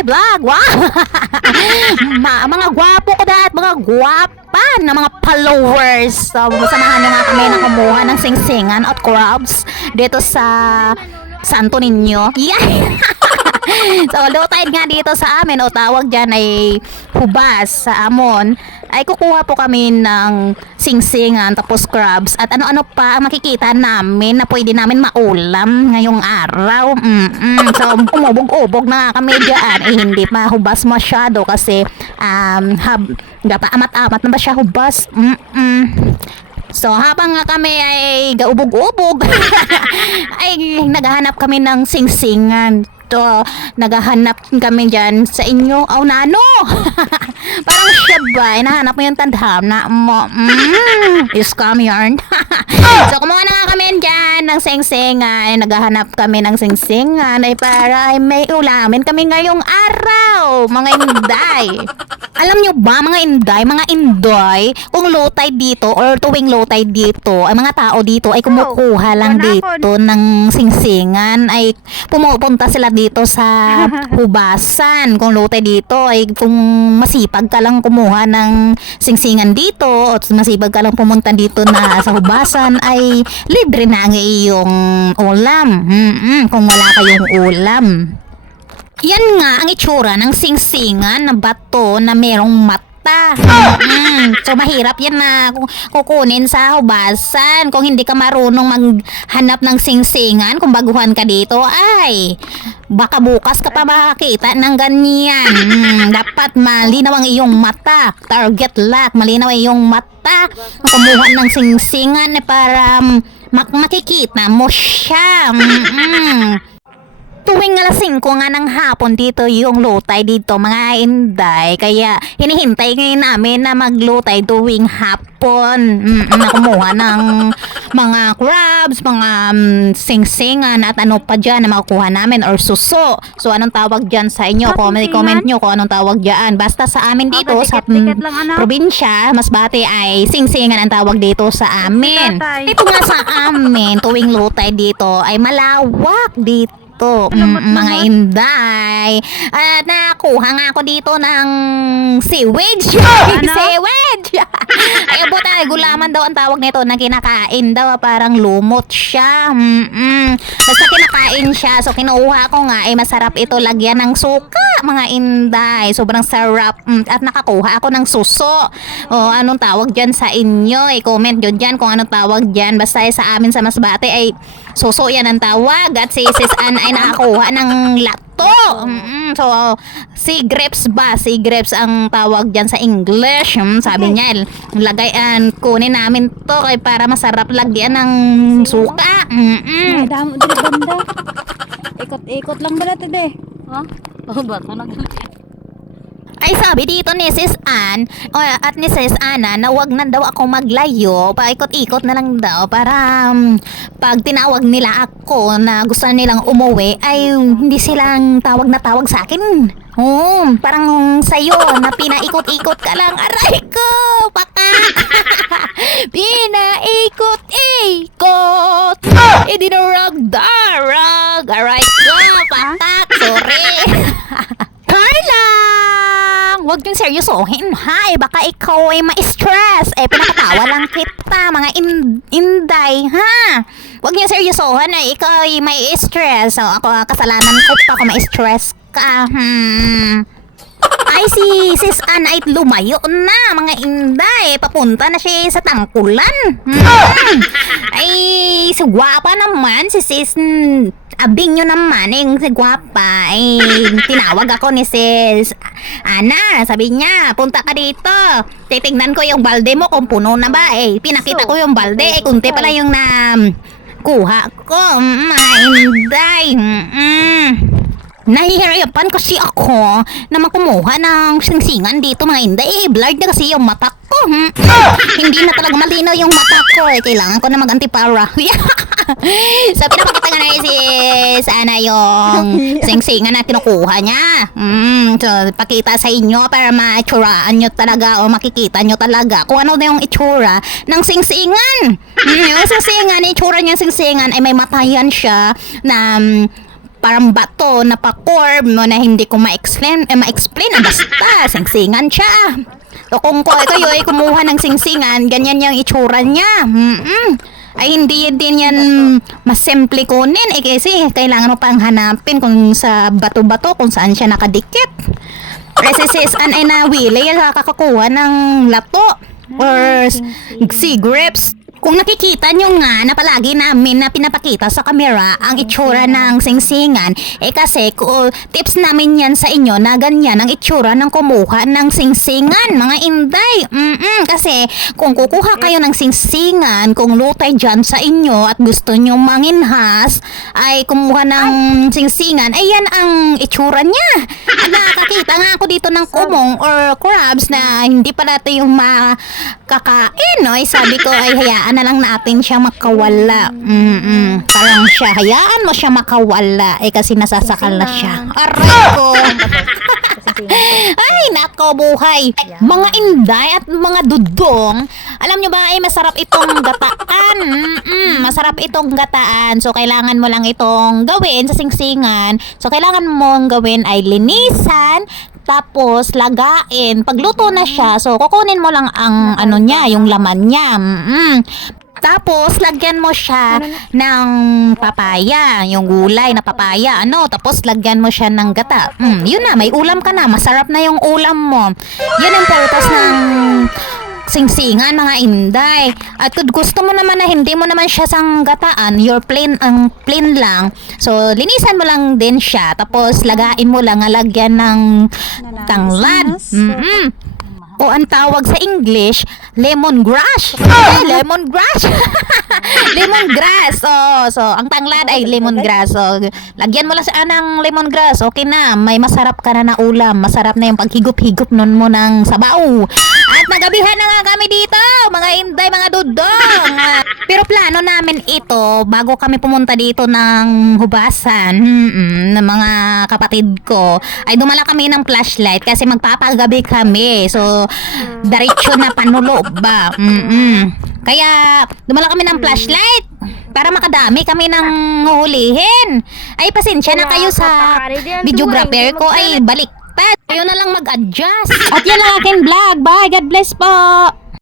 my vlog. Wow! Mga gwapo ko at mga gwapa na mga followers. So, samahan nyo nga kami na kumuha ng singsingan at crabs dito sa Santo Niño. Yeah! So, low tide nga dito sa amin o tawag dyan ay hubas sa amon. Ay kukuha po kami ng singsingan tapos crabs at ano-ano pa ang makikita namin na pwede namin maulam ngayong araw. So, umubog-ubog na nga kami dyan. Hindi pa hubas masyado kasi amat-amat na ba siya hubas? So, habang nga kami ay gaubog-ubog, ay naghahanap kami ng singsingan. To, naghahanap kami dyan sa inyo. Oh, nano! Parang siya ba? Hinahanap mo yung tadhana mo. Scam yarn. So, kumuha na nga kami dyan ng singsingan. Naghahanap kami ng singsingan ay para ay may ulamin kami ngayong araw. Mga inday. Alam nyo ba mga inday, kung low tide dito or tuwing low tide dito, ay mga tao dito ay kumukuha lang dito ng singsingan, ay pumupunta sila dito sa hubasan. Kung low tide dito ay kung masipag ka lang kumuha ng singsingan dito o masipag ka lang pumunta dito na sa hubasan ay libre na ang iyong ulam. Kung wala kayong ulam. Yan nga ang itsura ng singsingan na bato na merong mata. So mahirap yan na kukunin sa hubasan. Kung hindi ka marunong maghanap ng singsingan, kung baguhan ka dito, ay baka bukas ka pa makakita ng ganyan. Dapat malinaw ang iyong mata. Target lock, malinaw ang iyong mata. Kumuha ng singsingan para makikita mo siya. Tuwing alas 5 nga ng hapon dito yung low tide dito mga inday. Kaya hinihintay ngayon namin na mag low tide tuwing hapon. Na kumuha ng mga crabs, mga singsingan at ano pa dyan na makukuha namin or suso. So anong tawag dyan sa inyo? Comment nyo kung anong tawag dyan. Basta sa amin dito sa probinsya, Masbate ay singsingan ang tawag dito sa amin. Ito nga sa amin tuwing low tide dito ay malawak dito. Mga inday. At nakuha nga ako dito ng sewage. Sewage! Ay, buta, gulaman daw ang tawag nito na kinakain daw. Parang lumot siya. Basta kinakain siya. So, kinuha ko nga. Masarap ito lagyan ng suka, mga inday. Sobrang sarap. At nakakuha ako ng suso. O, anong tawag dyan sa inyo? Comment nyo dyan kung anong tawag dyan. Basta sa amin sa Masbate ay suso yan ang tawag. At si Sis Ann ay nakakuha ng lato. So, sea grapes ba? Sea grapes ang tawag dyan sa English. Sabi niya, kunin namin to para masarap lagyan ng suka. Damo dili banda. Ikot-ikot lang ba natin eh? Ha? Oh, bato na. Ay sabi dito ni Sis Ann at ni Sis Ana na wag na daw ako maglayo, paikot-ikot na lang daw para pag tinawag nila ako na gusto nilang umuwi ay hindi silang tawag na tawag sa akin. Parang sa'yo na pinaikot-ikot ka lang. Aray ko! Paka! Pinaikot-ikot! Idinurag-darag! Aray ko! Patak! Sorry! Carla! Huwag yung seryosohin, ha? Baka ikaw ay ma-stress. Pinakatawa lang kita, mga inday, ha? Huwag yung seryosohan, ikaw ay ma-stress. So, ako, kasalanan ko pa kung ma-stress ka. Ay, si Sis Ann ay lumayo na, mga inday. Papunta na siya sa tangkulan. Ay, si gwapa naman, si Sis Abing nyo naman, yung si gwapa, tinawag ako ni Sis Ana. Sabi niya, punta ka dito. Titignan ko yung balde mo kung puno na ba. Pinakita ko yung balde, kunti pala yung kuha ko. Inday. Nahihirapan kasi ako na makumuha ng singsingan dito, mga inday. Blurred na kasi yung mata ko. Hindi na talaga malinaw yung mata ko. Kailangan ko na mag-antipara. So, pinapakita nga na si Ana yung singsingan na kinukuha niya. So, pakita sa inyo para ma-itsuraan nyo talaga o makikita nyo talaga kung ano na yung itsura ng singsingan. Yung singsingan, itsura niya singsingan ay may matayan siya na parang bato na pa-curve no, na hindi ko ma-explain, basta singsingan siya. So kung kayo ay kumuha ng singsingan, ganyan yung itsura niya. Ay hindi din yan mas simple kunin kasi kailangan mo pang hanapin kung sa bato-bato kung saan siya nakadikit. Kasi sis ay nawili kakakuha ng lato or sea grapes. Kung nakikita nyo nga na palagi namin na pinapakita sa kamera ang itsura ng singsingan, kasi tips namin yan sa inyo na ganyan ang itsura ng kumuha ng singsingan, mga inday. Kasi kung kukuha kayo ng singsingan, kung lutay dyan sa inyo at gusto nyo manginhas, ay kumuha ng singsingan, ay yan ang itsura niya. At nakakakita nga ako dito ng kumong or crabs na hindi pala ito yung makakain, no? Ay sabi ko ay hayaan na lang natin siya makawala. Parang siya, hayaan mo siya makawala kasi nasasakal na siya. Aray ko. Ay, nako buhay. Mga inday at mga dudong, alam nyo ba ay masarap itong gataan. Masarap itong gataan. So, kailangan mo lang itong gawin sa singsingan. So, kailangan mong gawin ay linisan, tapos lagain. Pagluto na siya, so kukunin mo lang ang ano niya, yung laman niya. Tapos lagyan mo siya ng papaya, yung gulay na papaya, tapos lagyan mo siya ng gata. Yun na, may ulam ka na, masarap na yung ulam mo. Yun ang purpose ng singsingan, mga inday. At kung gusto mo naman na hindi mo naman siya sanggataan, your plain lang. So, linisan mo lang din siya. Tapos, lagain mo lang, lagyan ng tanglad. O ang tawag sa English, lemongrass. Lemongrass. Lemongrass. So, ang tanglad ay lemongrass. So, lagyan mo lang sa ng lemongrass. Okay na, may masarap ka na ulam. Masarap na yung paghigop-higop nun mo ng sabaw. At nagabihan na nga kami dito, mga inday, mga dudong. Pero plano namin ito, bago kami pumunta dito ng hubasan, ng mga kapatid ko, ay dumala kami ng flashlight kasi magpapagabi kami. So, diretso na panulo ba? Kaya, dumala kami ng flashlight para makadami kami ng hulihin. Ay, pasensya na kayo sa videographer ko ay baliktad. Kayo na lang mag-adjust. At yan ang aking vlog. Bye. God bless po.